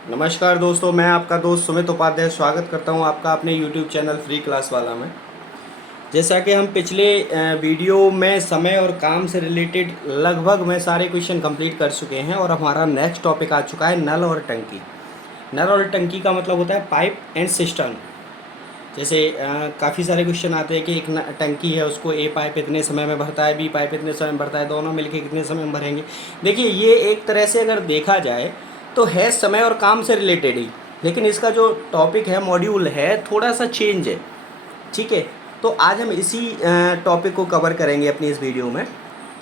नमस्कार दोस्तों, मैं आपका दोस्त सुमित उपाध्याय स्वागत करता हूं आपका अपने YouTube चैनल फ्री क्लास वाला में। जैसा कि हम पिछले वीडियो में समय और काम से रिलेटेड लगभग मैं सारे क्वेश्चन कंप्लीट कर चुके हैं और हमारा नेक्स्ट टॉपिक आ चुका है नल और टंकी। नल और टंकी का मतलब होता है पाइप एंड सिस्टम। जैसे काफ़ी सारे क्वेश्चन आते हैं कि एक टंकी है, उसको ए पाइप इतने समय में भरता है, बी पाइप इतने समय में भरता है, दोनों मिलके कितने समय में भरेंगे। देखिए, ये एक तरह से अगर देखा जाए तो है समय और काम से रिलेटेड ही, लेकिन इसका जो टॉपिक है, मॉड्यूल है, थोड़ा सा चेंज है। ठीक है, तो आज हम इसी टॉपिक को कवर करेंगे अपनी इस वीडियो में।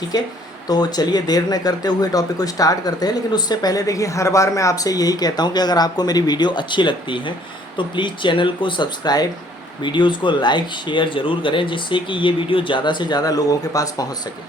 ठीक है, तो चलिए देर न करते हुए टॉपिक को स्टार्ट करते हैं। लेकिन उससे पहले देखिए, हर बार मैं आपसे यही कहता हूँ कि अगर आपको मेरी वीडियो अच्छी लगती है तो प्लीज़ चैनल को सब्सक्राइब, वीडियोज़ को लाइक शेयर ज़रूर करें, जिससे कि ये वीडियो ज़्यादा से ज़्यादा लोगों के पास पहुँच सके।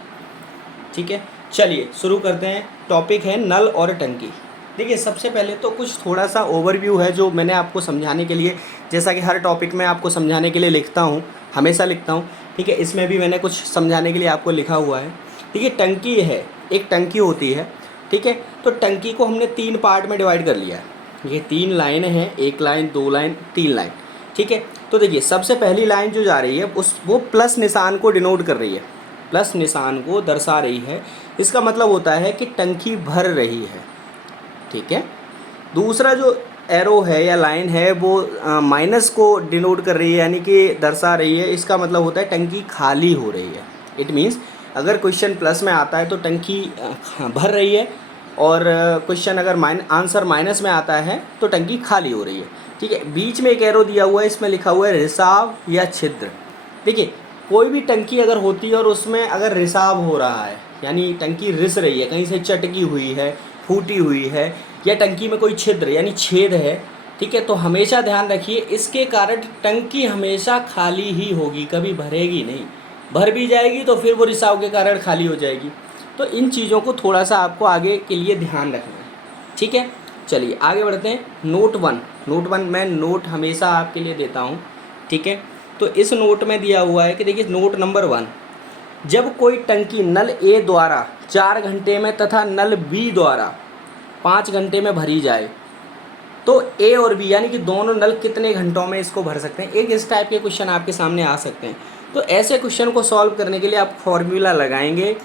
ठीक है, चलिए शुरू करते हैं। टॉपिक है नल और टंकी। देखिए, सबसे पहले तो कुछ थोड़ा सा ओवरव्यू है जो मैंने आपको समझाने के लिए, जैसा कि हर टॉपिक में आपको समझाने के लिए लिखता हूँ, हमेशा लिखता हूँ। ठीक है, इसमें भी मैंने कुछ समझाने के लिए आपको लिखा हुआ है। देखिए, टंकी है, एक टंकी होती है। ठीक है, तो टंकी को हमने 3 पार्ट में डिवाइड कर लिया है। ये 3 लाइन हैं, 1 लाइन, 2 लाइन, 3 लाइन। ठीक है, तो देखिए, सबसे पहली लाइन जो जा रही है वो प्लस निशान को डिनोट कर रही है, प्लस निशान को दर्शा रही है। इसका मतलब होता है कि टंकी भर रही है। ठीक है, दूसरा जो एरो है या लाइन है वो माइनस को डिनोट कर रही है, यानी कि दर्शा रही है। इसका मतलब होता है टंकी खाली हो रही है। इट मीन्स अगर क्वेश्चन प्लस में आता है तो टंकी भर रही है, और क्वेश्चन अगर आंसर माइनस में आता है तो टंकी खाली हो रही है। ठीक है, बीच में एक एरो दिया हुआ है, इसमें लिखा हुआ है रिसाव या छिद्र। देखिए, कोई भी टंकी अगर होती है और उसमें अगर रिसाव हो रहा है, यानी टंकी रिस रही है, कहीं से चटकी हुई है, फूटी हुई है, या टंकी में कोई छिद्र यानी छेद है, ठीक है, तो हमेशा ध्यान रखिए, इसके कारण टंकी हमेशा खाली ही होगी, कभी भरेगी नहीं। भर भी जाएगी तो फिर वो रिसाव के कारण खाली हो जाएगी। तो इन चीज़ों को थोड़ा सा आपको आगे के लिए ध्यान रखना है। ठीक है, चलिए आगे बढ़ते हैं। नोट 1, नोट 1 मैं नोट हमेशा आपके लिए देता हूँ। ठीक है, तो इस नोट में दिया हुआ है कि देखिए, नोट नंबर 1, जब कोई टंकी नल ए द्वारा 4 घंटे में तथा नल बी द्वारा 5 घंटे में भरी जाए तो ए और बी यानी कि दोनों नल कितने घंटों में इसको भर सकते हैं। एक इस टाइप के क्वेश्चन आपके सामने आ सकते हैं। तो ऐसे क्वेश्चन को सॉल्व करने के लिए आप फॉर्मूला लगाएंगे,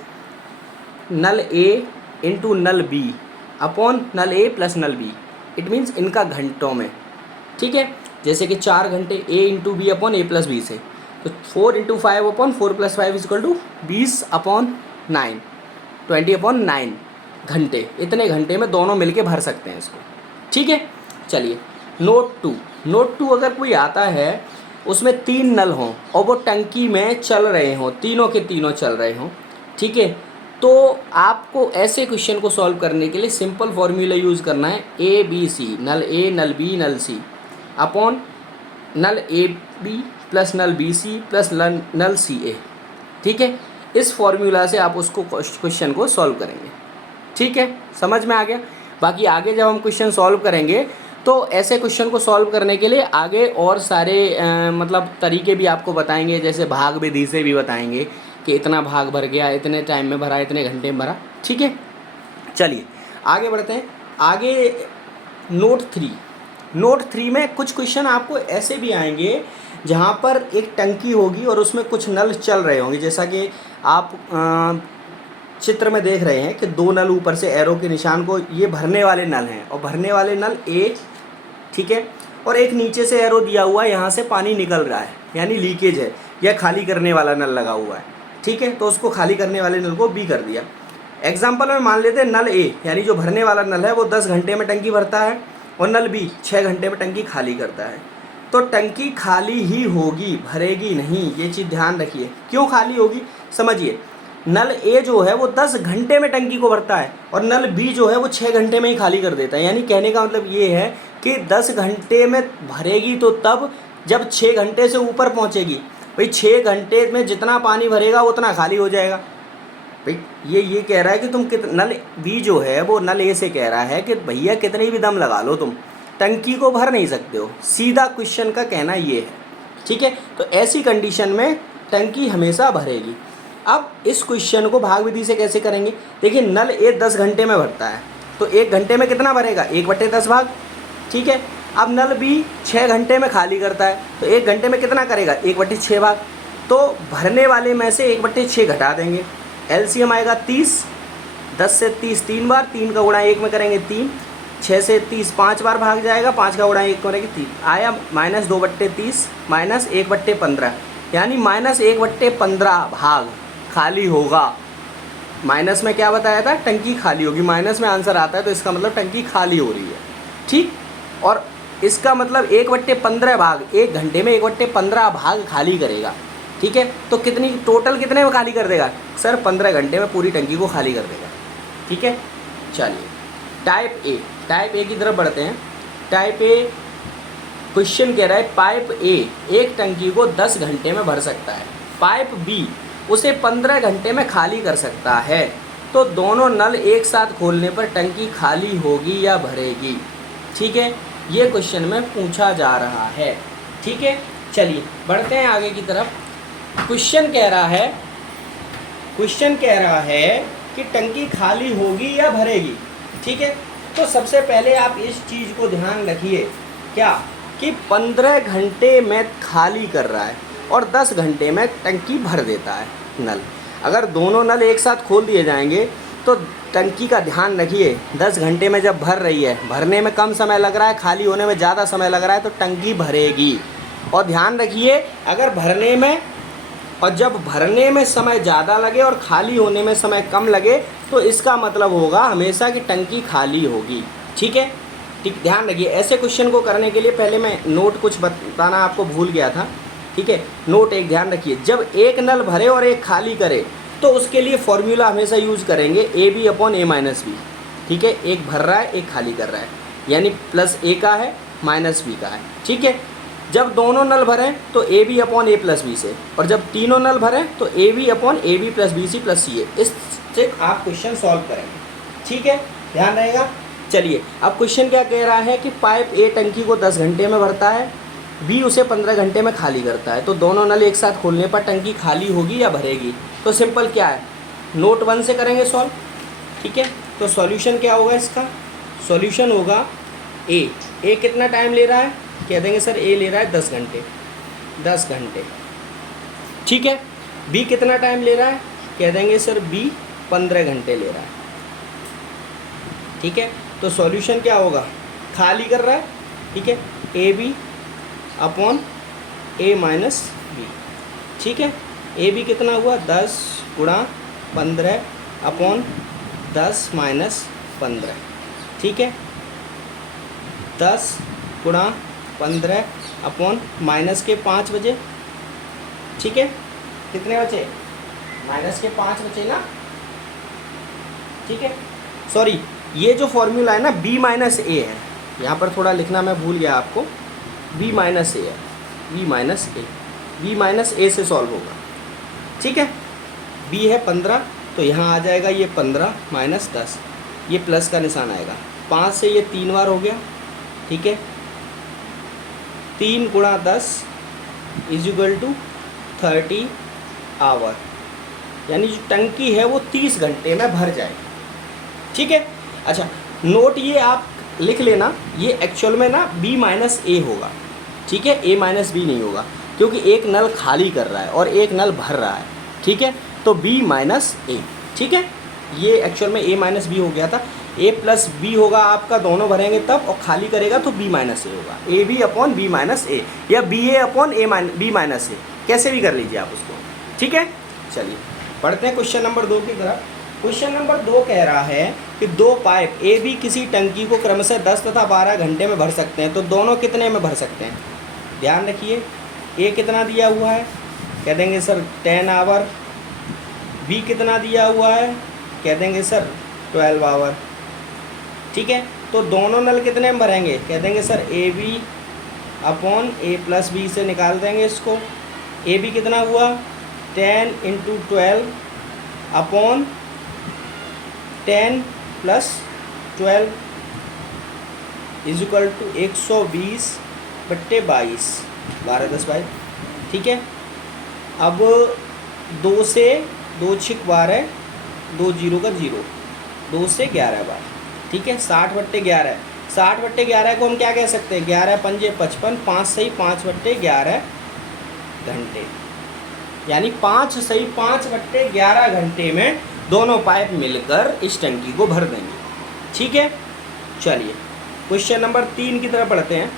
नल ए इंटू नल बी अपॉन नल ए प्लस नल बी। इट मीन्स इनका घंटों में। ठीक है, जैसे कि 4 घंटे A into B upon A plus B से, तो 4 into 5 upon 4 plus 5 is equal to 20 upon 9, 20 upon 9 घंटे। इतने घंटे में दोनों मिलके भर सकते हैं इसको। ठीक है, चलिए नोट 2, नोट 2 अगर कोई आता है उसमें 3 नल हों और वो टंकी में चल रहे हों, तीनों के तीनों चल रहे हों। ठीक है, तो आपको ऐसे क्वेश्चन को सॉल्व करने के लिए सिंपल फॉर्मूला यूज़ करना है, ए बी सी, नल ए नल बी नल सी अपॉन नल ए बी प्लस नल बी सी प्लस नल सी ए। ठीक है, इस फॉर्मूला से आप उसको क्वेश्चन को सॉल्व करेंगे। ठीक है, समझ में आ गया। बाकी आगे जब हम क्वेश्चन सॉल्व करेंगे तो ऐसे क्वेश्चन को सॉल्व करने के लिए आगे और सारे मतलब तरीके भी आपको बताएंगे, जैसे भाग विधि से भी बताएंगे कि इतना भाग भर गया, इतने टाइम में भरा, इतने घंटे में भरा। ठीक है, चलिए आगे बढ़ते हैं। आगे नोट 3, नोट 3 में कुछ क्वेश्चन आपको ऐसे भी आएंगे जहाँ पर एक टंकी होगी और उसमें कुछ नल चल रहे होंगे, जैसा कि आप चित्र में देख रहे हैं कि 2 नल ऊपर से एरो के निशान को, ये भरने वाले नल हैं और भरने वाले नल ए। ठीक है, और एक नीचे से एरो दिया हुआ है, यहाँ से पानी निकल रहा है यानी लीकेज है, या खाली करने वाला नल लगा हुआ है। ठीक है, तो उसको खाली करने वाले नल को बी कर दिया। एग्जाम्पल में मान लेते हैं नल ए यानी जो भरने वाला नल है वो 10 घंटे में टंकी भरता है, और नल बी 6 घंटे में टंकी खाली करता है। तो टंकी खाली ही होगी, भरेगी नहीं, ये चीज़ ध्यान रखिए। क्यों खाली होगी समझिए, नल ए जो है वो 10 घंटे में टंकी को भरता है और नल बी जो है वो 6 घंटे में ही खाली कर देता है। यानी कहने का मतलब ये है कि 10 घंटे में भरेगी तो तब जब 6 घंटे से ऊपर पहुंचेगी। भाई 6 घंटे में जितना पानी भरेगा उतना खाली हो जाएगा। भाई ये कह रहा है कि तुम नल बी जो है वो नल ए से कह रहा है कि भैया कितनी भी दम लगा लो, तुम टंकी को भर नहीं सकते हो। सीधा क्वेश्चन का कहना ये है। ठीक है, तो ऐसी कंडीशन में टंकी हमेशा भरेगी। अब इस क्वेश्चन को भाग विधि से कैसे करेंगे। देखिए, नल ए 10 घंटे में भरता है तो 1 घंटे में कितना भरेगा, 1/10 भाग। ठीक है। अब नल बी 6 घंटे में खाली करता है, तो 1 घंटे में कितना करेगा, 1/6 भाग। तो भरने वाले में से 1/6 घटा देंगे, एलसीएम आएगा 30। 10 से 30 3 बार, 3 का गुणा 1 में करेंगे 3। 6 से 30 5 बार भाग जाएगा, 5 का गुणा 1 करेंगे 3। आया -2/30 -1/15, यानी -1/15 भाग खाली होगा। माइनस में क्या बताया था, टंकी खाली होगी। माइनस में आंसर आता है तो इसका मतलब टंकी खाली हो रही है, ठीक। और इसका मतलब 1/15 भाग, 1 घंटे में 1/15 भाग खाली करेगा, ठीक है। तो कितनी टोटल कितने में खाली कर देगा सर, 15 घंटे में पूरी टंकी को खाली कर देगा, ठीक है। चलिए टाइप ए की तरफ बढ़ते हैं। टाइप ए क्वेश्चन कह रहा है पाइप ए एक टंकी को 10 घंटे में भर सकता है, पाइप बी उसे 15 घंटे में खाली कर सकता है। तो दोनों नल एक साथ खोलने पर टंकी खाली होगी या भरेगी, ठीक है। ये क्वेश्चन में पूछा जा रहा है, ठीक है। चलिए बढ़ते हैं आगे की तरफ। क्वेश्चन कह रहा है कि टंकी खाली होगी या भरेगी, ठीक है। तो सबसे पहले आप इस चीज़ को ध्यान रखिए, क्या कि 15 घंटे में खाली कर रहा है और 10 घंटे में टंकी भर देता है नल। अगर दोनों नल एक साथ खोल दिए जाएंगे तो टंकी का ध्यान रखिए, 10 घंटे में जब भर रही है, भरने में कम समय लग रहा है, खाली होने में ज़्यादा समय लग रहा है, तो टंकी भरेगी। और ध्यान रखिए, अगर भरने में और जब भरने में समय ज़्यादा लगे और खाली होने में समय कम लगे तो इसका मतलब होगा हमेशा कि टंकी खाली होगी, ठीक है। ठीक, ध्यान रखिए। ऐसे क्वेश्चन को करने के लिए पहले मैं नोट कुछ बताना आपको भूल गया था, ठीक है। नोट एक ध्यान रखिए, जब एक नल भरे और एक खाली करे तो उसके लिए फॉर्मूला हमेशा यूज़ करेंगे AB/A-B, ठीक है। एक भर रहा है, एक खाली कर रहा है, यानी प्लस ए का है माइनस बी का है, ठीक है। जब दोनों नल भरें तो AB/A+B से, और जब तीनों नल भरें तो AB/AB+BC+CA। इससे आप क्वेश्चन सॉल्व करेंगे, ठीक है, ध्यान रहेगा। चलिए अब क्वेश्चन क्या कह रहा है कि पाइप ए टंकी को 10 घंटे में भरता है, बी उसे 15 घंटे में खाली करता है। तो दोनों नल एक साथ खोलने पर टंकी खाली होगी या भरेगी। तो सिंपल क्या है, नोट 1 से करेंगे सॉल्व, ठीक है। तो सॉल्यूशन क्या होगा, इसका सॉल्यूशन होगा ए कितना टाइम ले रहा है, कह देंगे सर ए ले रहा है 10 घंटे, ठीक है। बी कितना टाइम ले रहा है, कह देंगे सर बी 15 घंटे ले रहा है, ठीक है। तो सॉल्यूशन क्या होगा, खाली कर रहा है, ठीक है, AB/A-B, ठीक है। AB कितना हुआ 10 × 15/10 - 15, ठीक है। 10 × 15 माइनस के 5 बजे, ठीक है। कितने बचे, माइनस के 5 बचे ना, ठीक है। सॉरी, ये जो फॉर्मूला है ना B-A है, यहाँ पर थोड़ा लिखना मैं भूल गया आपको, B-A है, B-A से सॉल्व होगा, ठीक है। B है 15, तो यहाँ आ जाएगा ये 15 - 10, ये प्लस का निशान आएगा। 5 से ये 3 बार हो गया, ठीक है। 3 × 10 = 30 आवर, यानी जो टंकी है वो 30 घंटे में भर जाएगी, ठीक है। अच्छा, नोट ये आप लिख लेना, ये एक्चुअल में ना B-A होगा, ठीक है, A-B नहीं होगा, क्योंकि एक नल खाली कर रहा है और एक नल भर रहा है, ठीक है। तो B-A, ठीक है। ये एक्चुअल में A-B हो गया था, A+B होगा आपका, दोनों भरेंगे तब, और खाली करेगा तो B-A होगा, AB/B-A या BA/B-A, कैसे भी कर लीजिए आप उसको, ठीक है। चलिए पढ़ते हैं क्वेश्चन नंबर 2 की तरफ। क्वेश्चन नंबर 2 कह रहा है कि दो पाइप ए बी किसी टंकी को क्रमशः 10 तथा 12 घंटे में भर सकते हैं, तो दोनों कितने में भर सकते हैं। ध्यान रखिए, ए कितना दिया हुआ है, कह देंगे सर 10 आवर। बी कितना दिया हुआ है, कह देंगे सर 12 आवर, ठीक है। तो दोनों नल कितने में भरेंगे, कह देंगे सर AB/A+B से निकाल देंगे इसको। ए बी कितना हुआ 10 × 12 अपॉन 10 + 12 = 120/22, 12 10 22, ठीक है। अब 2 से 2 × 6 12, 2 0 का 0, 2 से 11 बार, ठीक है। 60/11, 60/11 को हम क्या कह सकते हैं, 11 पंजे 55, 5 सही 5/11 घंटे, यानी 5 सही 5/11 घंटे में दोनों पाइप मिलकर इस टंकी को भर देंगे। ठीक है, चलिए क्वेश्चन नंबर 3 की तरफ बढ़ते हैं।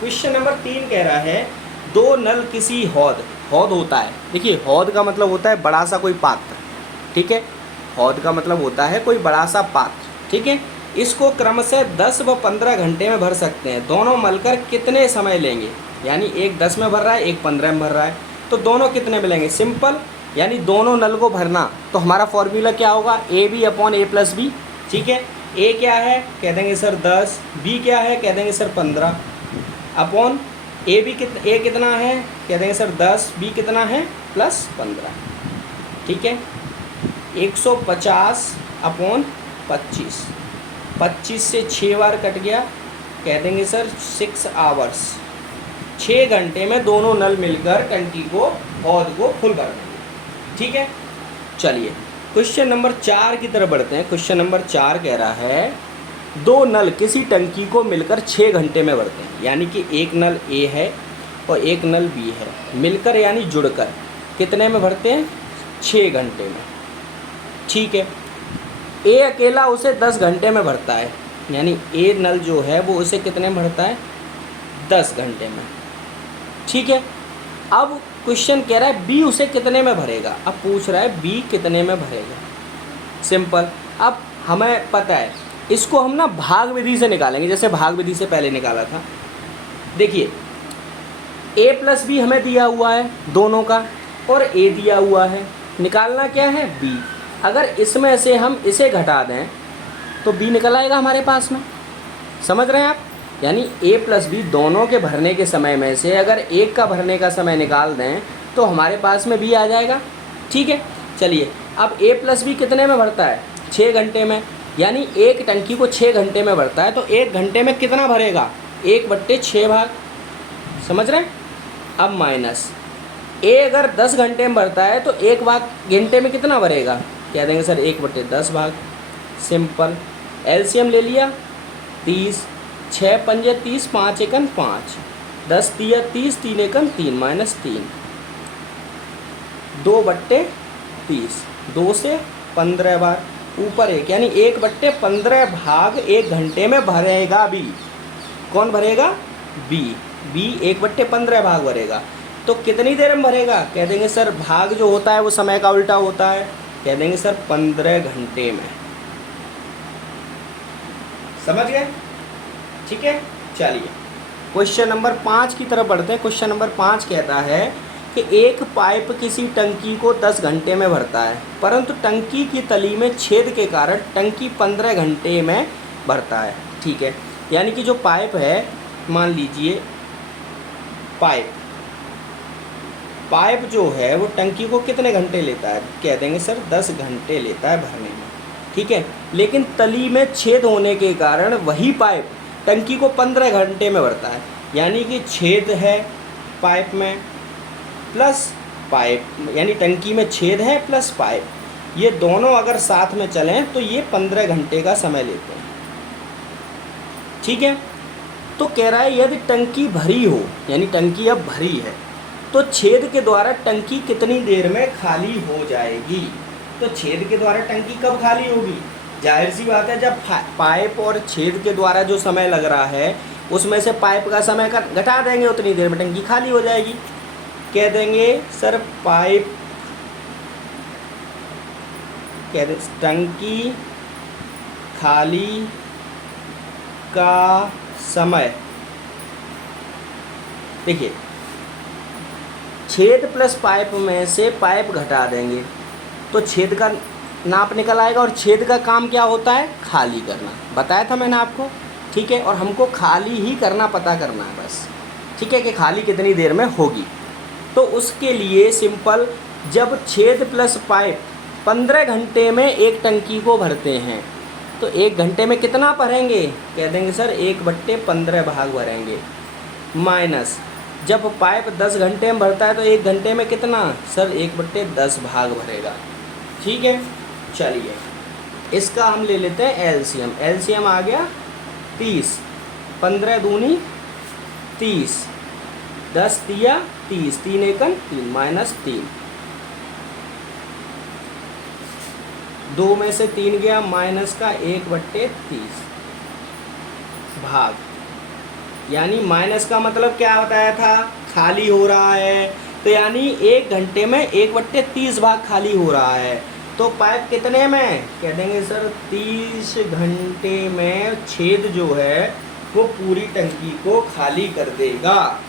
क्वेश्चन नंबर 3 कह रहा है, दो नल किसी हौद होता है, देखिए हौद का मतलब होता है बड़ा सा कोई पात्र, ठीक है, हौद का मतलब होता है कोई बड़ा सा पात्र, ठीक है, इसको क्रमशः 10 व 15 घंटे में भर सकते हैं। दोनों मलकर कितने समय लेंगे, यानी एक 10 में भर रहा है, एक 15 में भर रहा है, तो दोनों कितने में लेंगे, सिंपल, यानी दोनों नल को भरना, तो हमारा फॉर्मूला क्या होगा, AB/A+B, ठीक है। ए क्या है, कह देंगे सर 10, बी क्या है, कह देंगे सर 15, अपॉन ए कितना है, कह देंगे सर 10, बी कितना है +15, ठीक है। 150/25, 25 से 6 बार कट गया, कह देंगे सर 6 आवर्स, 6 घंटे में दोनों नल मिलकर टंकी को हौद को फुल कर देंगे। ठीक है, चलिए क्वेश्चन नंबर 4 की तरफ बढ़ते हैं। क्वेश्चन नंबर 4 कह रहा है, दो नल किसी टंकी को मिलकर 6 घंटे में भरते हैं, यानी कि एक नल ए है और एक नल बी है, मिलकर यानी जुड़कर कितने में भरते हैं, 6 घंटे में। ठीक है, ए अकेला उसे 10 घंटे में भरता है, यानी ए नल जो है वो उसे कितने में भरता है, 10 घंटे में। ठीक है, अब क्वेश्चन कह रहा है बी उसे कितने में भरेगा, अब पूछ रहा है बी कितने में भरेगा। सिंपल, अब हमें पता है इसको हम ना भाग विधि से निकालेंगे, जैसे भाग विधि से पहले निकाला था। देखिए A+B हमें दिया हुआ है दोनों का, और A दिया हुआ है, निकालना क्या है B। अगर इसमें से हम इसे घटा दें तो B निकल आएगा हमारे पास में, समझ रहे हैं आप, यानी A+B दोनों के भरने के समय में से अगर एक का भरने का समय निकाल दें तो हमारे पास में B आ जाएगा। ठीक है, चलिए अब A+B कितने में भरता है, 6 घंटे में, यानी एक टंकी को 6 घंटे में भरता है, तो 1 घंटे में कितना भरेगा, 1/6 भाग, समझ रहे हैं। अब माइनस ए अगर 10 घंटे में भरता है तो 1 भाग घंटे में कितना भरेगा, कह देंगे सर 1/10 भाग। सिंपल, एलसीएम ले लिया 30, 6 पंजे 30, 5 एकम 5, 10 दिया 30, 3 एकम 3 -3, 2/30, 2 से 15 बार ऊपर 1, यानी 1/15 भाग 1 घंटे में भरेगा बी। कौन भरेगा, बी 1/15 भाग भरेगा। तो कितनी देर में भरेगा, कह देंगे सर भाग जो होता है वो समय का उल्टा होता है, कह देंगे सर 15 घंटे में। समझ गए, ठीक है। चलिए क्वेश्चन नंबर 5 की तरफ बढ़ते हैं। क्वेश्चन नंबर 5 कहता है कि एक पाइप किसी टंकी को 10 घंटे में भरता है, परंतु टंकी की तली में छेद के कारण टंकी 15 घंटे में भरता है। ठीक है, यानी कि जो पाइप है, मान लीजिए पाइप जो है वो टंकी को कितने घंटे लेता है, कह देंगे सर 10 घंटे लेता है भरने में। ठीक है, लेकिन तली में छेद होने के कारण वही पाइप टंकी को 15 घंटे में भरता है, यानी कि छेद है पाइप में प्लस पाइप, यानी टंकी में छेद है प्लस पाइप, ये दोनों अगर साथ में चलें तो ये 15 घंटे का समय लेते हैं। ठीक है, तो कह रहा है यदि टंकी भरी हो, यानी टंकी अब भरी है, तो छेद के द्वारा टंकी कितनी देर में खाली हो जाएगी। तो छेद के द्वारा टंकी कब खाली होगी, जाहिर सी बात है जब पाइप और छेद के द्वारा जो समय लग रहा है उसमें से पाइप का समय घटा देंगे, उतनी देर में टंकी खाली हो जाएगी। कह देंगे सर पाइप, कह दे टंकी खाली का समय, देखिए छेद प्लस पाइप में से पाइप घटा देंगे तो छेद का नाप निकल आएगा, और छेद का काम क्या होता है, खाली करना, बताया था मैंने आपको। ठीक है, और हमको खाली ही करना, पता करना है बस। ठीक है, कि खाली कितनी देर में होगी। तो उसके लिए सिंपल, जब छेद प्लस पाइप 15 घंटे में एक टंकी को भरते हैं तो 1 घंटे में कितना भरेंगे, कह देंगे सर 1/15 भाग भरेंगे, माइनस जब पाइप 10 घंटे में भरता है तो 1 घंटे में कितना, सर 1/10 भाग भरेगा। ठीक है, चलिए इसका हम ले लेते हैं एलसीएम। एलसीएम आ गया 30, 15 दूनी 30, 10 दिया 30, 3 एकन 3 माइनस 3, 2 में से 3 गया माइनस का 1/30 भाग, यानी माइनस का मतलब क्या बताया था, खाली हो रहा है, तो यानी 1 घंटे में 1/30 भाग खाली हो रहा है। तो पाइप कितने में, कह देंगे सर 30 घंटे में छेद जो है वो पूरी टंकी को खाली कर देगा।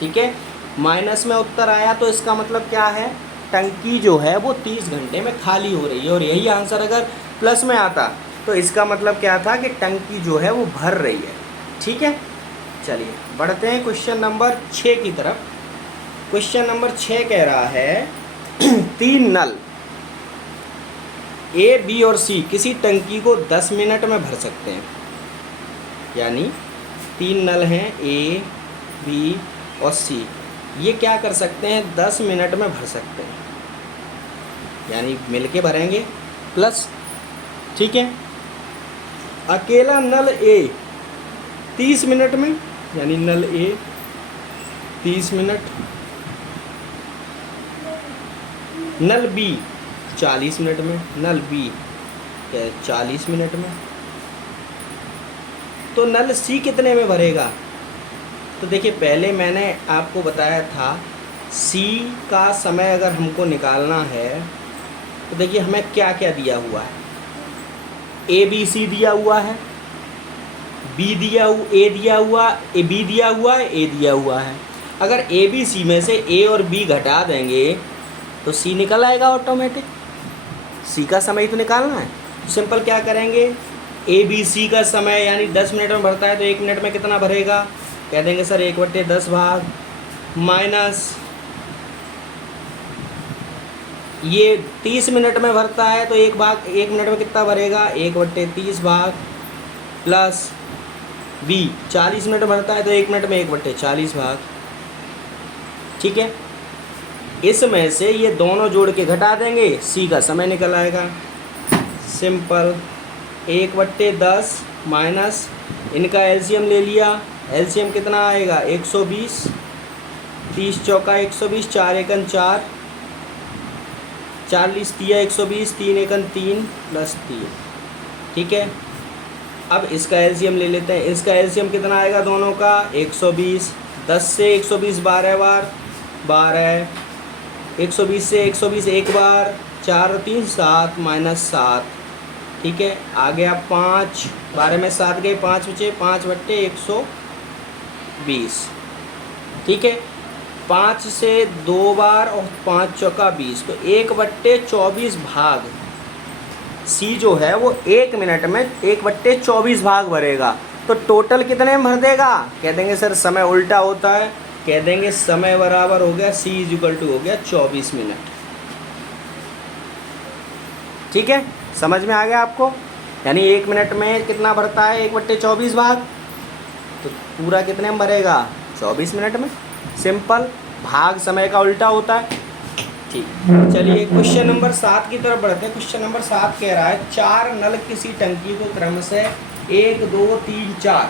ठीक है, माइनस में उत्तर आया तो इसका मतलब क्या है, टंकी जो है वो 30 घंटे में खाली हो रही है। और यही आंसर अगर प्लस में आता तो इसका मतलब क्या था कि टंकी जो है वो भर रही है। ठीक है, चलिए बढ़ते हैं क्वेश्चन नंबर 6 की तरफ। क्वेश्चन नंबर 6 कह रहा है 3 नल ए, बी और सी किसी टंकी को 10 मिनट में भर सकते हैं। यानी 3 नल हैं ए, बी और सी, ये क्या कर सकते हैं, 10 मिनट में भर सकते हैं, यानी मिलके भरेंगे प्लस। ठीक है, अकेला नल ए 30 मिनट में, यानी नल ए 30 मिनट, नल बी 40 मिनट में, नल बी 40 मिनट में, तो नल सी कितने में भरेगा। तो देखिए पहले मैंने आपको बताया था सी का समय अगर हमको निकालना है तो देखिए हमें क्या क्या दिया हुआ है, ए बी सी दिया हुआ है, बी दिया हुआ, ए दिया हुआ, ए बी दिया हुआ है, ए दिया हुआ है। अगर ए बी सी में से ए और बी घटा देंगे तो सी निकल आएगा ऑटोमेटिक, सी का समय ही तो निकालना है। तो सिंपल क्या करेंगे, ए बी सी का समय यानी 10 मिनट में भरता है तो 1 मिनट में कितना भरेगा, कह देंगे सर 1/10 भाग, माइनस ये 30 मिनट में भरता है तो 1 मिनट में कितना भरेगा, 1/30 भाग, प्लस बी 40 मिनट में भरता है तो 1 मिनट में 1/40 भाग। ठीक है, इसमें से ये दोनों जोड़ के घटा देंगे, सी का समय निकल आएगा। सिंपल 1/10 माइनस इनका एलसीएम ले लिया, एलसीएम कितना आएगा 120, 30 चौका 120, 4 एकन 4, 40 दिया 120, 3 एकन 3 प्लस 3। ठीक है, अब इसका एलसीएम ले लेते हैं, इसका एलसीएम कितना आएगा दोनों का 120, 10 से 120 12 बार 12, 120 से 120 एक बार, 4 और 3 7 माइनस 7। ठीक है, आ गया 5, 12 में 7 गए, 5 बचे, 5/120। ठीक है, 5 से 2 बार और 5 चौका 20, तो 1/24 भाग सी जो है वो 1 मिनट में 1/24 भाग भरेगा। तो टोटल कितने में भर देगा, कह देंगे सर समय उल्टा होता है, कह देंगे समय बराबर हो गया सी = हो गया 24 मिनट। ठीक है, समझ में आ गया आपको, यानी 1 मिनट में कितना भरता है 1/24 भाग, तो पूरा कितने में भरेगा 24 मिनट में। सिंपल, भाग समय का उल्टा होता है। ठीक, चलिए क्वेश्चन नंबर 7 की तरफ बढ़ते हैं। क्वेश्चन नंबर 7 कह रहा है 4 नल किसी टंकी को क्रमशः 1 2 3 4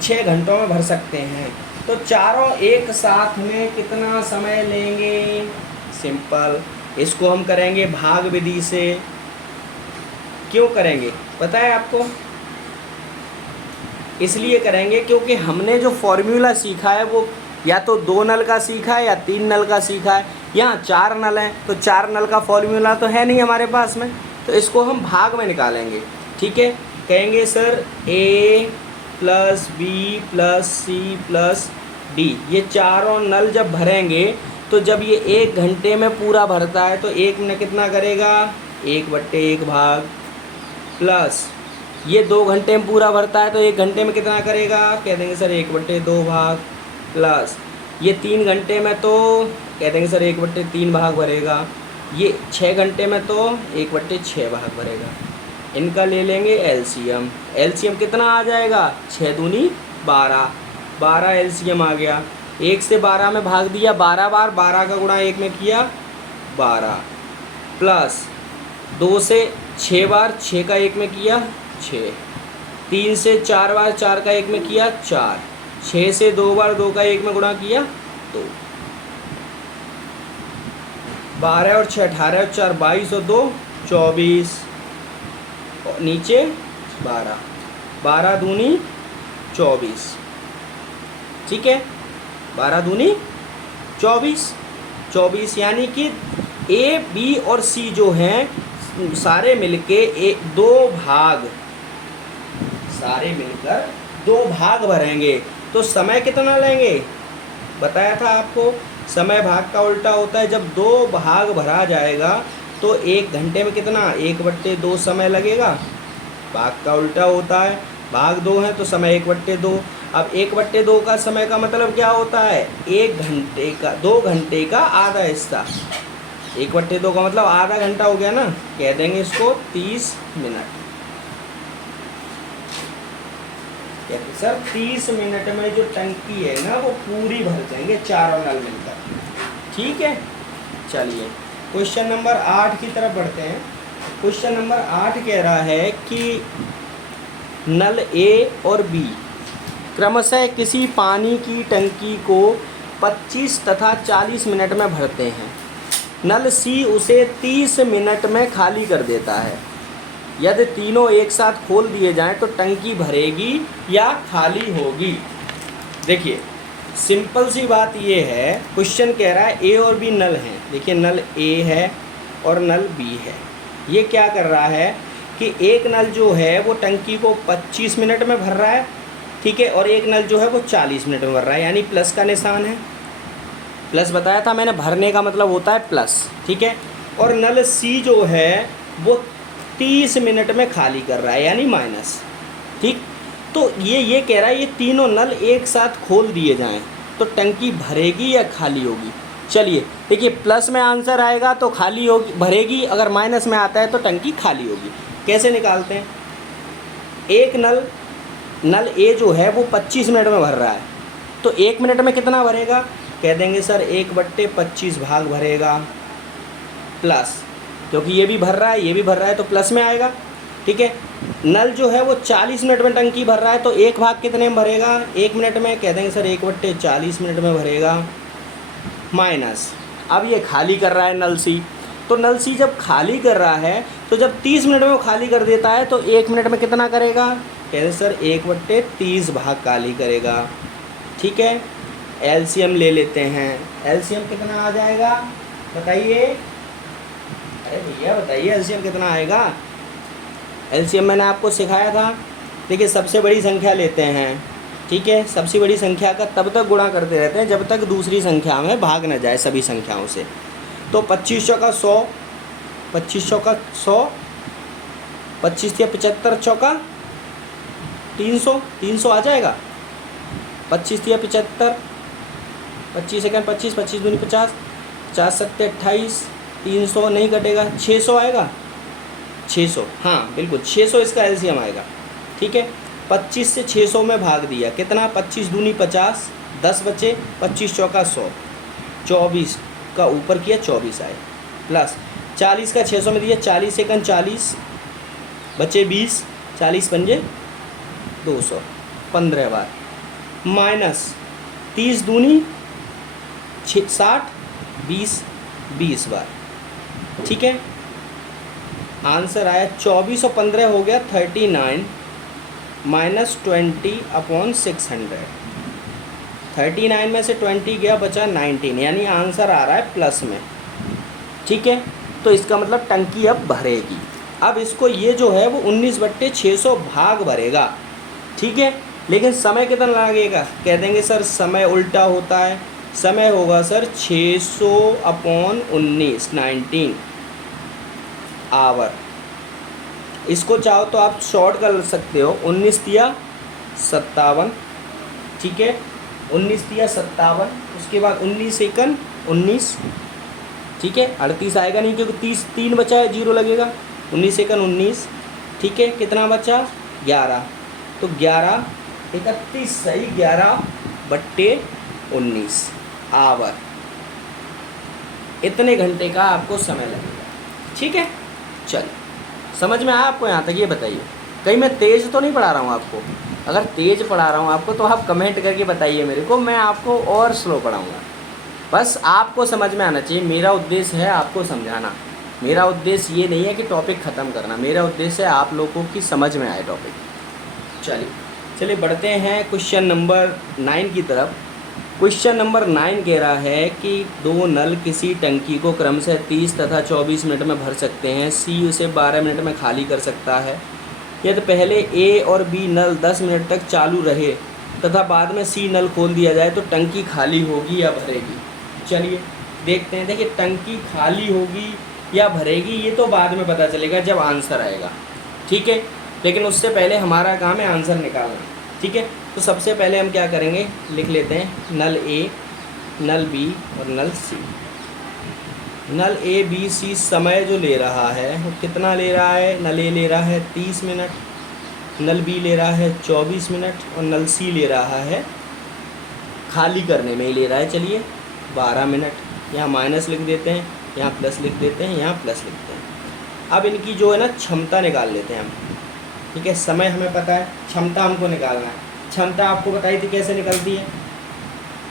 6 घंटों में भर सकते हैं, तो चारों एक साथ में कितना समय लेंगे। सिंपल, इसको हम करेंगे भाग विधि से। क्यों करेंगे पता है आपको, इसलिए करेंगे क्योंकि हमने जो फॉर्मूला सीखा है वो या तो 2 नल का सीखा है या 3 नल का सीखा है। यहाँ 4 नल हैं तो 4 नल का फॉर्मूला तो है नहीं हमारे पास में, तो इसको हम भाग में निकालेंगे। ठीक है, कहेंगे sir A plus B plus C plus D, ये चारों नल जब भरेंगे तो जब ये 1 घंटे में पूरा भरता है तो 1 मिनट कितना करेगा 1/1 भाग, प्लस ये 2 घंटे में पूरा भरता है तो 1 घंटे में कितना करेगा, कह देंगे सर 1/2 भाग, प्लस ये 3 घंटे में तो कह देंगे सर 1/3 भाग भरेगा, ये 6 घंटे में तो 1/6 भाग भरेगा। इनका ले लेंगे एलसीएम, एलसीएम कितना आ जाएगा 6 दूनी 12, 12 एलसीएम आ गया। 1 से 12 में भाग दिया 12 बार, 12 का गुणा 1 में किया 12, प्लस 2 से 6 बार 6 का 1 में किया 6, 3 से 4 बार 4 का 1 में किया 4, 6 से 2 बार 2 का 1 में गुणा किया 2, 12 और 6 18 और 4 22 और 2 24, और नीचे 12, 12 दूनी 24, ठीक है, 12 दूनी 24, 24 यानी कि ए बी और सी जो हैं सारे मिलके दो भाग, सारे मिलकर दो भाग भरेंगे तो समय कितना लेंगे, बताया था आपको समय भाग का उल्टा होता है। जब दो भाग भरा जाएगा तो 1 घंटे में कितना 1/2 समय लगेगा, भाग का उल्टा होता है, भाग 2 है तो समय 1/2। अब 1/2 का समय का मतलब क्या होता है, 1 घंटे का 2 घंटे का आधा हिस्सा, 1/2 का मतलब आधा घंटा हो गया ना, कह देंगे इसको 30 मिनट। कहते सर 30 मिनट में जो टंकी है ना वो पूरी भर जाएंगे चारों नल मिलकर, ठीक है। चलिए क्वेश्चन नंबर 8 की तरफ बढ़ते हैं। क्वेश्चन नंबर 8 कह रहा है कि नल ए और बी क्रमशः किसी पानी की टंकी को 25 तथा 40 मिनट में भरते हैं। नल सी उसे 30 मिनट में खाली कर देता है। यदि तीनों एक साथ खोल दिए जाएं तो टंकी भरेगी या खाली होगी। देखिए सिंपल सी बात ये है, क्वेश्चन कह रहा है ए और बी नल हैं। देखिए नल ए है और नल बी है। ये क्या कर रहा है कि एक नल जो है वो टंकी को 25 मिनट में भर रहा है, ठीक है, और एक नल जो है वो 40 मिनट में भर रहा है, यानी प्लस का निशान है। प्लस बताया था मैंने, भरने का मतलब होता है प्लस, ठीक है। और नल सी जो है वो 30 मिनट में खाली कर रहा है, यानी माइनस, ठीक। तो ये कह रहा है ये तीनों नल एक साथ खोल दिए जाएं तो टंकी भरेगी या खाली होगी। चलिए देखिए प्लस में आंसर आएगा तो खाली होगी, भरेगी, अगर माइनस में आता है तो टंकी खाली होगी। कैसे निकालते हैं, एक नल ए जो है वो 25 मिनट में भर रहा है तो 1 मिनट में कितना भरेगा, कह देंगे सर 1/25 भाग भरेगा, प्लस क्योंकि ये भी भर रहा है ये भी भर रहा है तो प्लस में आएगा, ठीक है। नल जो है वो 40 मिनट में टंकी भर रहा है तो एक भाग कितने में भरेगा, 1 मिनट में, कह देंगे सर 1/40 मिनट में भरेगा, माइनस। अब ये खाली कर रहा है नल सी, तो नल सी जब खाली कर रहा है तो जब 30 मिनट में वो खाली कर देता है तो 1 मिनट में कितना करेगा, कहते सर 1/30 भाग खाली करेगा, ठीक है। एलसीएम ले लेते हैं, एलसीएम कितना आ जाएगा बताइए, अरे भैया बताइए एलसीएम कितना आएगा। एलसीएम मैंने आपको सिखाया था। देखिए सबसे बड़ी संख्या लेते हैं, ठीक है, सबसे बड़ी संख्या का तब तक गुणा करते रहते हैं जब तक दूसरी संख्या में भाग न जाए सभी संख्याओं से। तो 2500 का 100, 2500 का 100, 25 या 75 चौका 300, 300 आ जाएगा। 25 या 75, 25 सेकंड 25, 25 दूनी 50, 50 सत्ते 28, 300 नहीं कटेगा, 600 आएगा, 600, हाँ बिल्कुल 600 इसका एलसीएम आएगा, ठीक है। 25 से 600 में भाग दिया कितना, 25 दूनी 50, 10 बचे, 25 चौका 100, 24 का ऊपर किया 24 आए, प्लस 40 का 600 में दिया, 40 सेकंड 40 बचे 20, 40 पंजे 200, 15 बार, माइनस 30 दूनी 60, 20 बार, ठीक है। आंसर आया 24 और 15 हो गया 39 माइनस 20/600। 39 में से 20 गया बचा 19, यानी आंसर आ रहा है प्लस में, ठीक है। तो इसका मतलब टंकी अब भरेगी। अब इसको ये जो है वो 19/600 भाग भरेगा, ठीक है। लेकिन समय कितना लगेगा, कह देंगे सर समय उल्टा होता है, समय होगा सर 600/19 19 आवर। इसको चाहो तो आप शॉर्ट कर सकते हो, 19 तिया 57, ठीक है, 19 तिया 57, उसके बाद 19 एकन 19, ठीक है, 38 आएगा नहीं क्योंकि 30 3 बचा है, 0 लगेगा, 19 एकन 19, ठीक है, कितना बचा 11, तो 11 31 सही 11/19 आवर, इतने घंटे का आपको समय लगेगा, ठीक है। चलिए समझ में आया आपको यहाँ तक? ये बताइए, कहीं मैं तेज़ तो नहीं पढ़ा रहा हूँ आपको? अगर तेज़ पढ़ा रहा हूँ आपको तो आप कमेंट करके बताइए मेरे को, मैं आपको और स्लो पढ़ाऊँगा। बस आपको समझ में आना चाहिए। मेरा उद्देश्य है आपको समझाना, मेरा उद्देश्य ये नहीं है कि टॉपिक ख़त्म करना, मेरा उद्देश्य है आप लोगों की समझ में आए टॉपिक। चलिए बढ़ते हैं क्वेश्चन नंबर 9 की तरफ। क्वेश्चन नंबर 9 कह रहा है कि 2 नल किसी टंकी को क्रमशः 30 तथा 24 मिनट में भर सकते हैं। सी उसे 12 मिनट में खाली कर सकता है। यदि पहले ए और बी नल 10 मिनट तक चालू रहे तथा बाद में सी नल खोल दिया जाए तो टंकी खाली होगी या भरेगी? चलिए देखते हैं। देखिए, टंकी खाली होगी या भरेगी ये तो बाद में पता चलेगा जब आंसर आएगा, ठीक है। लेकिन उससे पहले हमारा काम है आंसर निकालना, ठीक है। तो सबसे पहले हम क्या करेंगे, लिख लेते हैं नल ए, नल बी और नल सी। नल ए बी सी समय जो ले रहा है वो कितना ले रहा है? नल ए ले रहा है 30 मिनट, नल बी ले रहा है 24 मिनट और नल सी ले रहा है, खाली करने में ही ले रहा है, चलिए 12 मिनट। यहाँ माइनस लिख देते हैं, यहाँ प्लस लिख देते हैं, यहाँ प्लस लिखते हैं। अब इनकी जो है ना क्षमता निकाल लेते हैं हम, ठीक है। समय हमें पता है, क्षमता हमको निकालना है। क्षमता आपको बताई थी कैसे निकलती है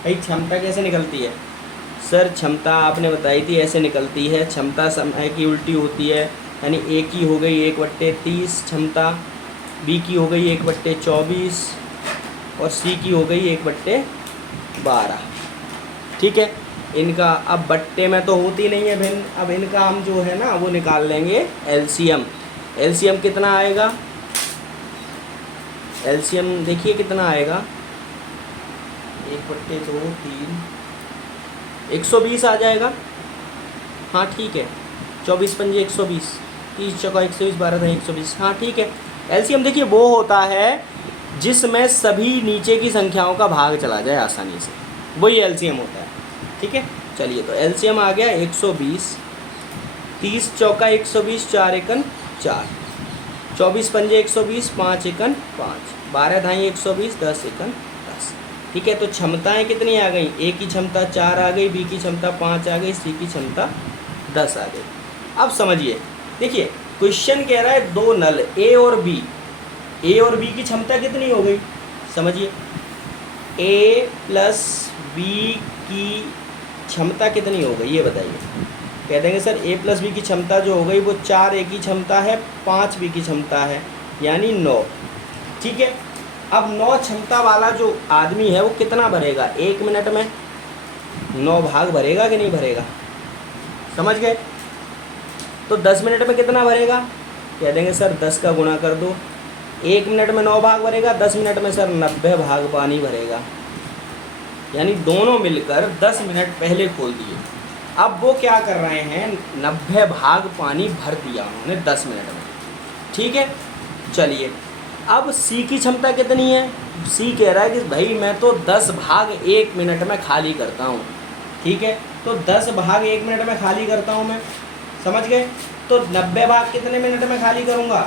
भाई? क्षमता कैसे निकलती है सर? क्षमता आपने बताई थी ऐसे निकलती है। क्षमता समय की उल्टी होती है, यानी ए की हो गई 1/30 क्षमता, बी की हो गई 1/24 और सी की हो गई 1/12, ठीक है। इनका अब बट्टे में तो होती नहीं है भिन्न, अब इनका हम जो है ना वो निकाल लेंगे एलसीएम। एलसीएम कितना आएगा? एलसीएम देखिए कितना आएगा, 1/2 3 120 आ जाएगा। हाँ ठीक है, 24 पंजे 120, 30 चौका 120, 12 था 120, हाँ ठीक है। एलसीएम देखिए वो होता है जिसमें सभी नीचे की संख्याओं का भाग चला जाए आसानी से, वही एलसीएम होता है, ठीक है। चलिए तो एलसीएम आ गया 120, 30 चौका 120, 4 एकन 4, 24 पंजे 120, 5 एकन 5, 12 धाई 120, 10 एकन 10, ठीक है। तो क्षमताएं कितनी आ गई? ए की क्षमता 4 आ गई, बी की क्षमता 5 आ गई, सी की क्षमता 10 आ गई। अब समझिए, देखिए क्वेश्चन कह रहा है 2 नल ए और बी की क्षमता कितनी हो गई? समझिए, ए प्लस बी की क्षमता कितनी हो गई ये बताइए। कह देंगे सर ए प्लस बी की क्षमता जो हो गई वो 4 ए की क्षमता है, 5 बी की क्षमता है, यानी 9, ठीक है। अब 9 क्षमता वाला जो आदमी है वो कितना भरेगा? 1 मिनट में 9 भाग भरेगा कि नहीं भरेगा? समझ गए? तो 10 मिनट में कितना भरेगा? कह देंगे सर 10 का गुणा कर दो, 1 मिनट में 9 भाग भरेगा, 10 मिनट में सर 90 भाग पानी भरेगा, यानी दोनों मिलकर 10 मिनट पहले खोल दिए। अब वो क्या कर रहे हैं, 90 भाग पानी भर दिया उन्होंने 10 मिनट में, ठीक है। चलिए अब सी की क्षमता कितनी है? सी कह रहा है कि भाई मैं तो 10 भाग 1 मिनट में खाली करता हूँ, ठीक है। तो 10 भाग 1 मिनट में खाली करता हूँ मैं, समझ गए। तो 90 भाग कितने मिनट में खाली करूँगा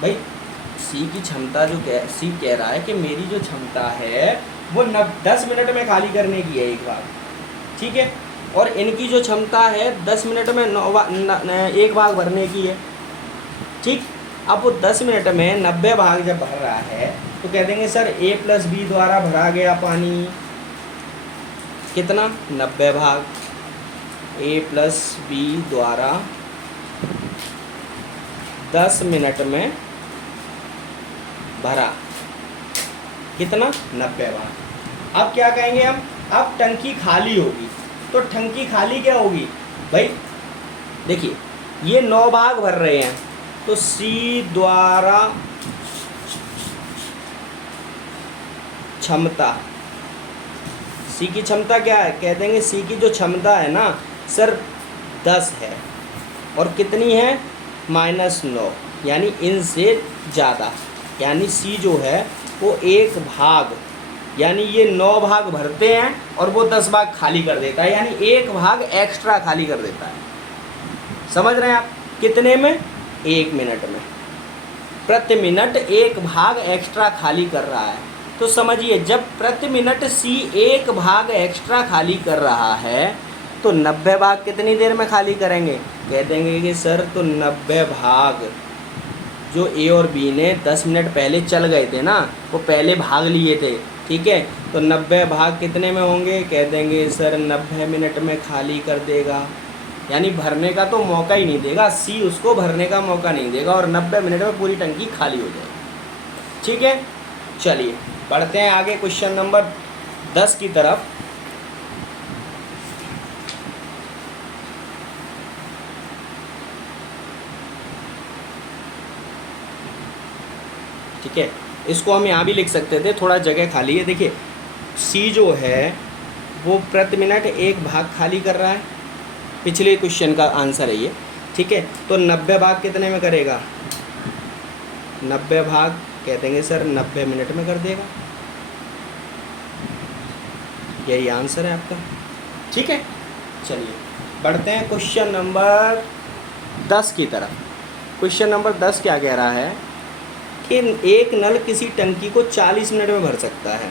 भाई? सी की क्षमता जो सी कह रहा है कि मेरी जो क्षमता है वो 10 मिनट में खाली करने की है एक भाग, ठीक है। और इनकी जो क्षमता है 10 मिनट में 1 भाग भरने की है, ठीक। अब वो 10 मिनट में 90 भाग जब भर रहा है तो कह देंगे सर ए प्लस बी द्वारा भरा गया पानी कितना? 90 भाग, ए प्लस बी द्वारा 10 मिनट में भरा कितना? 90 भाग। अब क्या कहेंगे हम? अब टंकी खाली होगी, तो टंकी खाली क्या होगी भाई? देखिए ये 9 भाग भर रहे हैं, तो सी द्वारा क्षमता, सी की क्षमता क्या है? कह देंगे सी की जो क्षमता है ना सर 10 है, और कितनी है? -9, यानी इनसे ज़्यादा, यानी सी जो है वो 1 भाग, यानी ये 9 भाग भरते हैं और वो 10 भाग खाली कर देता है, यानी 1 भाग एक्स्ट्रा खाली कर देता है। समझ रहे हैं आप? कितने में? 1 मिनट में। प्रति मिनट 1 भाग एक्स्ट्रा खाली कर रहा है। तो समझिए जब प्रति मिनट सी 1 भाग एक्स्ट्रा खाली कर रहा है तो 90 भाग कितनी देर में खाली करेंगे? कह देंगे कि सर तो 90 भाग जो ए और बी ने 10 मिनट पहले चल गए थे ना, वो पहले भाग लिए थे, ठीक है। तो 90 भाग कितने में होंगे, कह देंगे सर 90 मिनट में खाली कर देगा, यानी भरने का तो मौका ही नहीं देगा, सी उसको भरने का मौका नहीं देगा और 90 मिनट में पूरी टंकी खाली हो जाएगी, ठीक है। चलिए बढ़ते हैं आगे क्वेश्चन नंबर 10 की तरफ। ठीक है, इसको हम यहाँ भी लिख सकते थे, थोड़ा जगह खाली है। देखिए सी जो है वो प्रति मिनट 1 भाग खाली कर रहा है, पिछले क्वेश्चन का आंसर है ये, ठीक है। तो 90 भाग कितने में करेगा, 90 भाग कह देंगे सर 90 मिनट में कर देगा, यही आंसर है आपका, ठीक है। चलिए बढ़ते हैं क्वेश्चन नंबर 10 की तरफ। क्वेश्चन नंबर 10 क्या कह रहा है कि एक नल किसी टंकी को 40 मिनट में भर सकता है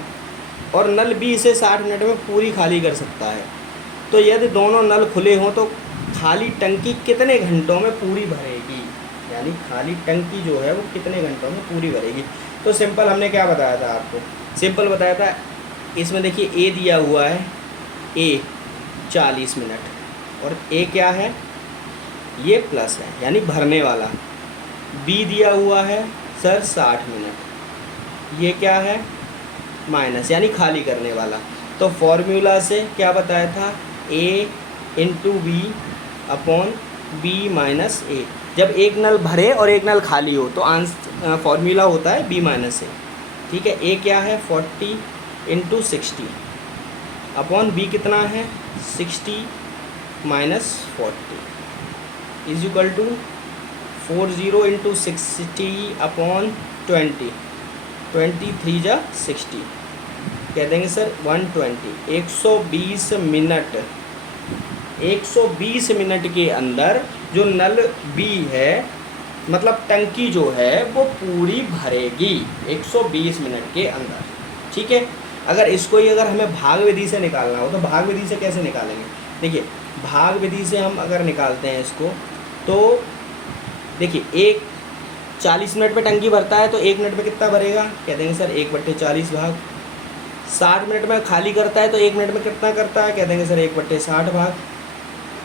और नल बी इसे 60 मिनट में पूरी खाली कर सकता है। तो यदि दोनों नल खुले हों तो खाली टंकी कितने घंटों में पूरी भरेगी, यानी खाली टंकी जो है वो कितने घंटों में पूरी भरेगी। तो सिंपल हमने क्या बताया था आपको, सिंपल बताया था, इसमें देखिए ए दिया हुआ है, ए 40 मिनट और ए क्या है, ये प्लस है यानी भरने वाला, बी दिया हुआ है सर 60 मिनट, ये क्या है माइनस यानी खाली करने वाला। तो फॉर्मूला से क्या बताया था, A into B upon B minus A. जब एक नल भरे और एक नल खाली हो तो फॉर्मूला होता है बी माइनस ए, ठीक है। ए क्या है 40 इंटू 60 अपॉन बी कितना है 60 minus 40 is equal to 40 into 60 upon 20, 23 जा 60, कह देंगे सर 120, 120 मिनट, 120 मिनट के अंदर जो नल बी है मतलब टंकी जो है वो पूरी भरेगी 120 मिनट के अंदर, ठीक है। अगर इसको ही अगर हमें भाग विधि से निकालना हो तो भाग विधि से कैसे निकालेंगे, देखिए भाग विधि से हम अगर निकालते हैं इसको तो देखिए एक 40 मिनट में टंकी भरता है तो 1 मिनट में कितना भरेगा, कह देंगे सर 1/40 भाग। 60 मिनट में खाली करता है तो 1 मिनट में कितना करता है, कह देंगे सर 1/60 भाग,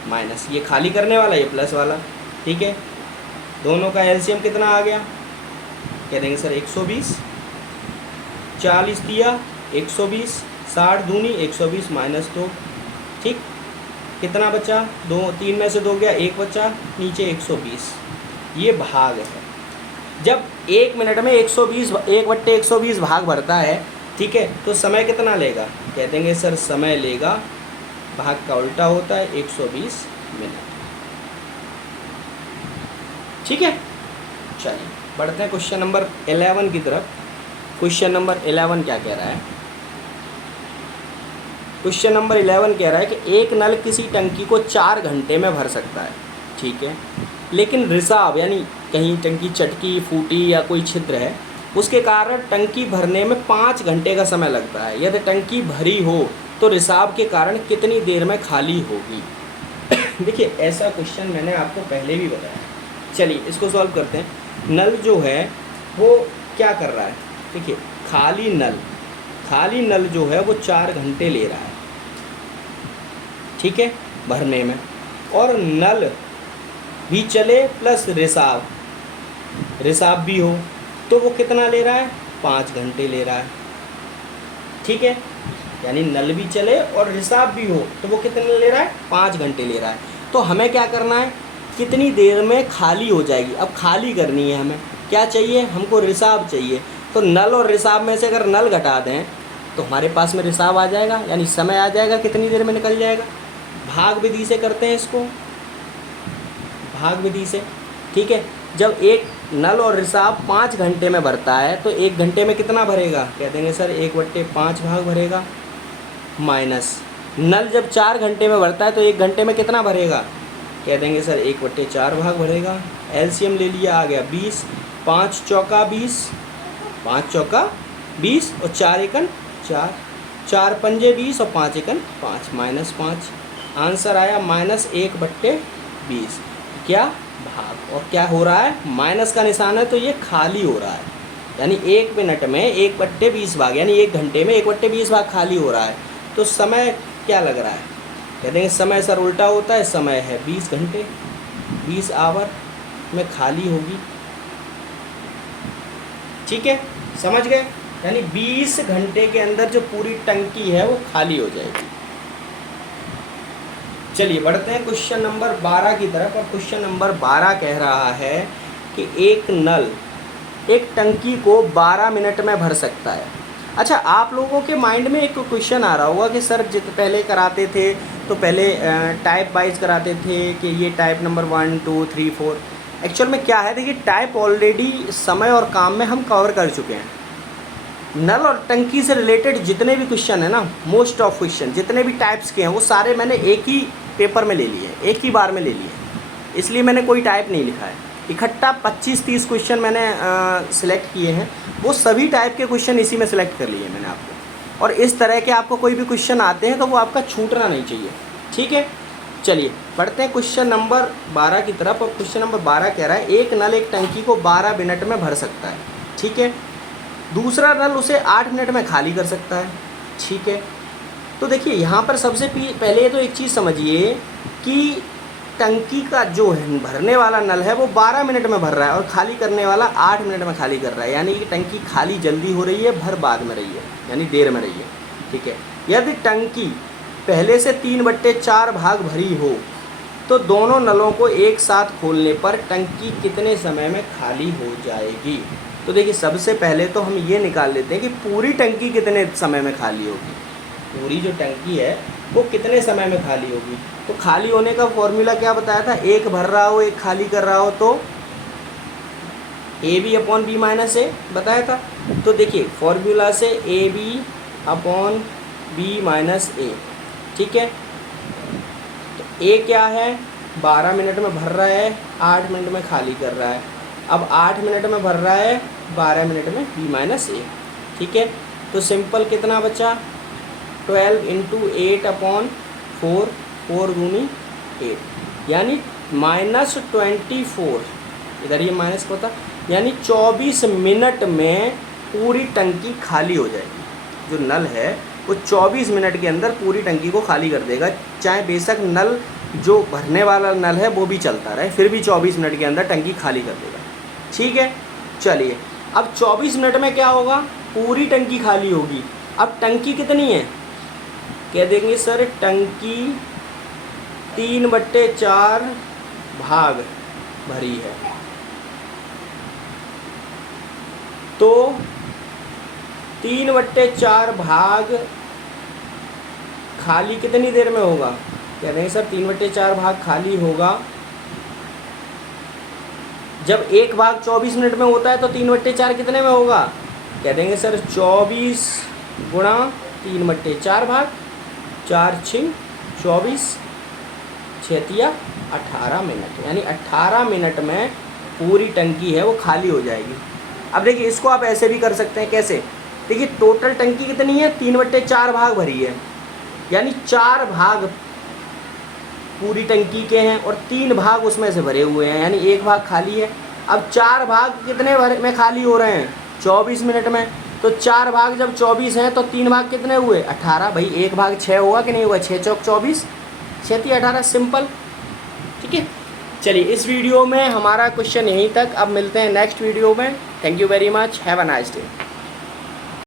माइनस ये खाली करने वाला ये प्लस वाला, ठीक है। दोनों का एलसीएम कितना आ गया, कह देंगे सर 120, 40 दिया 120, 60 दूनी 120 माइनस 2, ठीक। कितना बचा, 2, 3 में से 2 गया, 1 बचा, नीचे 120, ये भाग है। जब 1 मिनट में 120 1/120 भाग भरता है, ठीक है, तो समय कितना लेगा, कह देंगे सर समय लेगा, भाग का उल्टा होता है 120 मिनट, ठीक है। चलिए बढ़ते हैं क्वेश्चन नंबर 11 की तरफ। क्वेश्चन नंबर 11 क्या कह रहा है, क्वेश्चन नंबर 11 कह रहा है कि एक नल किसी टंकी को 4 घंटे में भर सकता है, ठीक है, लेकिन रिसाव यानी कहीं टंकी चटकी फूटी या कोई छिद्र है उसके कारण टंकी भरने में 5 घंटे का समय लगता है। यदि टंकी भरी हो तो रिसाव के कारण कितनी देर में खाली होगी। देखिए ऐसा क्वेश्चन मैंने आपको पहले भी बताया। चलिए इसको सॉल्व करते हैं। नल जो है वो क्या कर रहा है, देखिए खाली नल जो है वो 4 घंटे ले रहा है, ठीक है, भरने में, और नल भी चले प्लस रिसाव भी हो तो वो कितना ले रहा है, 5 घंटे ले रहा है, ठीक है। यानी नल भी चले और रिसाव भी हो तो वो कितने ले रहा है, 5 घंटे ले रहा है। तो हमें क्या करना है, कितनी देर में खाली हो जाएगी। अब खाली करनी है, हमें क्या चाहिए, हमको रिसाव चाहिए। तो नल और रिसाव में से अगर नल घटा दें तो हमारे पास में रिसाव आ जाएगा, यानी समय आ जाएगा कितनी देर में निकल जाएगा। भाग विधि से करते हैं इसको, भाग विधि से, ठीक है। जब एक नल और रिसाव 5 घंटे में भरता है तो 1 घंटे में कितना भरेगा, कह देंगे सर 1/5 भाग भरेगा, माइनस नल जब 4 घंटे में भरता है तो 1 घंटे में कितना भरेगा, कह देंगे सर 1/4 भाग भरेगा। एलसीएम ले लिया, आ गया 20, 5 चौका 20, 5 चौका 20 और 4 एकन 4, 4 पंजे 20 और 5 एकन 5, -5, आंसर आया -1/20। क्या भाग, और क्या हो रहा है, माइनस का निशान है तो ये खाली हो रहा है, यानी 1 मिनट में 1/20 भाग, यानी 1 घंटे में 1/20 भाग खाली हो रहा है। तो समय क्या लग रहा है, कह देंगे समय सर उल्टा होता है, समय है 20 घंटे, 20 आवर में खाली होगी। ठीक है, समझ गए, यानी 20 घंटे के अंदर जो पूरी टंकी है वो खाली हो जाएगी। चलिए बढ़ते हैं क्वेश्चन नंबर 12 की तरफ। और क्वेश्चन नंबर 12 कह रहा है कि एक नल एक टंकी को 12 मिनट में भर सकता है। अच्छा, आप लोगों के माइंड में एक क्वेश्चन आ रहा होगा कि सर जित पहले कराते थे तो पहले टाइप वाइज कराते थे कि ये टाइप नंबर 1 2 3 4। एक्चुअल में क्या है, देखिए टाइप ऑलरेडी समय और काम में हम कवर कर चुके हैं। नल और टंकी से रिलेटेड जितने भी क्वेश्चन है ना, मोस्ट ऑफ क्वेश्चन जितने भी टाइप्स के हैं वो सारे मैंने एक ही पेपर में ले लिए, एक ही बार में ले लिए, इसलिए मैंने कोई टाइप नहीं लिखा है। इकट्ठा 25-30 क्वेश्चन मैंने सिलेक्ट किए हैं, वो सभी टाइप के क्वेश्चन इसी में सिलेक्ट कर लिए मैंने आपको। और इस तरह के आपको कोई भी क्वेश्चन आते हैं तो वो आपका छूटना नहीं चाहिए। ठीक है, चलिए बढ़ते हैं क्वेश्चन नंबर 12 की तरफ। और क्वेश्चन नंबर 12 कह रहा है एक नल एक टंकी को 12 मिनट में भर सकता है। ठीक है, दूसरा नल उसे 8 मिनट में खाली कर सकता है। ठीक है, तो देखिए यहाँ पर सबसे पहले तो एक चीज़ समझिए कि टंकी का जो है भरने वाला नल है वो 12 मिनट में भर रहा है और खाली करने वाला 8 मिनट में खाली कर रहा है, यानी कि टंकी खाली जल्दी हो रही है, भर बाद में रही है, यानी देर में रही है। ठीक है, यदि टंकी पहले से 3/4 भाग भरी हो तो दोनों नलों को एक साथ खोलने पर टंकी कितने समय में खाली हो जाएगी। तो देखिए सबसे पहले तो हम ये निकाल लेते हैं कि पूरी टंकी कितने समय में खाली होगी, पूरी जो टंकी है वो कितने समय में खाली होगी। तो खाली होने का फॉर्मूला क्या बताया था, एक भर रहा हो एक खाली कर रहा हो तो AB/B - A बताया था। तो देखिए फॉर्मूला से AB/B - A। ठीक है, तो A क्या है, 12 मिनट में भर रहा है, 8 मिनट में खाली कर रहा है। अब 8 मिनट में भर रहा है, 12 मिनट में B - A। ठीक है, तो सिंपल कितना बचा, 12 × 8/4, 4 दूनी 8, यानी -24, इधर ये माइनस होता, यानी 24 मिनट में पूरी टंकी खाली हो जाएगी। जो नल है वो 24 मिनट के अंदर पूरी टंकी को खाली कर देगा, चाहे बेशक नल जो भरने वाला नल है वो भी चलता रहे, फिर भी 24 मिनट के अंदर टंकी खाली कर देगा। ठीक है, चलिए अब 24 मिनट में क्या होगा, पूरी टंकी खाली होगी। अब टंकी कितनी है, कह देंगे सर टंकी 3/4 भाग भरी है, तो 3/4 भाग खाली कितनी देर में होगा, कह देंगे सर 3/4 भाग खाली होगा जब एक भाग 24 मिनट में होता है तो 3/4 कितने में होगा, कह देंगे सर 24 × 3/4 भाग, 4 × 6 24, 6 × 18 मिनट, यानी 18 मिनट में पूरी टंकी है वो खाली हो जाएगी। अब देखिए इसको आप ऐसे भी कर सकते हैं, कैसे, देखिए टोटल टंकी कितनी है, 3/4 भाग भरी है, यानी 4 भाग पूरी टंकी के हैं और 3 भाग उसमें से भरे हुए हैं, यानी 1 भाग खाली है। अब 4 भाग कितने भरे में खाली हो रहे हैं, 24 मिनट में, तो 4 भाग जब 24 हैं तो 3 भाग कितने हुए, 18, भाई 1 भाग 6 होगा कि नहीं हुआ, 6 × 4 = 24, 6 × 18, सिंपल। ठीक है, चलिए इस वीडियो में हमारा क्वेश्चन यहीं तक, अब मिलते हैं नेक्स्ट वीडियो में। Thank you very much, have a nice day.